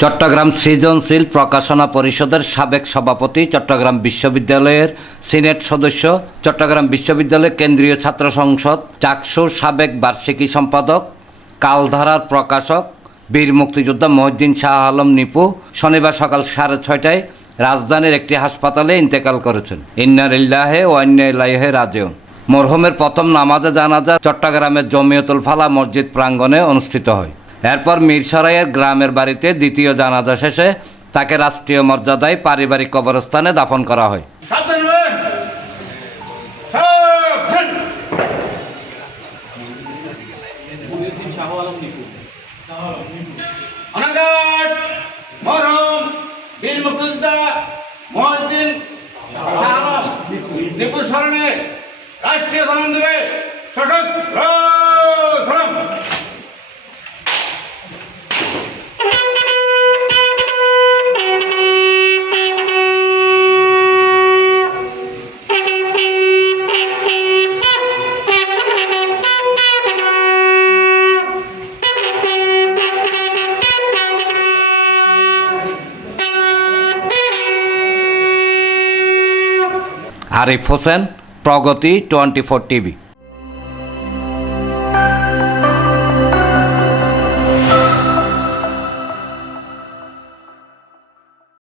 চট্টগ্রাম সৃজনশীল প্রকাশনা পরিষদের সাবেক সভাপতি, চট্টগ্রাম বিশ্ববিদ্যালয়ের সিনেট সদস্য, চট্টগ্রাম বিশ্ববিদ্যালয় কেন্দ্রীয় ছাত্র সংসদ চাকসুর সাবেক বার্ষিকী সম্পাদক, কালধারার প্রকাশক বীর মুক্তিযোদ্ধা মহিউদ্দিন শাহ আলম নিপু শনিবার সকাল 6:30টায় রাজধানীর একটি হাসপাতালে ইন্তেকাল করেছেন। ইন্না লিল্লাহি ওয়া ইন্না ইলাইহি রাজিউন। মরহুমের প্রথম নামাজে জানাজা চট্টগ্রামের জমিয়তুল ফালাহ মসজিদ প্রাঙ্গণে অনুষ্ঠিত হয়। এরপর মিরসরাইয়ের গ্রামের বাড়িতে দ্বিতীয় জানাজা শেষে তাকে রাষ্ট্রীয় মর্যাদায় পারিবারিক কবরস্থানে দাফন করা হয়। রাষ্ট্রীয় সম্মান দেবে সশস্ত্র সালাম। আরিফ হোসেন, প্রগতি 24 টিভি।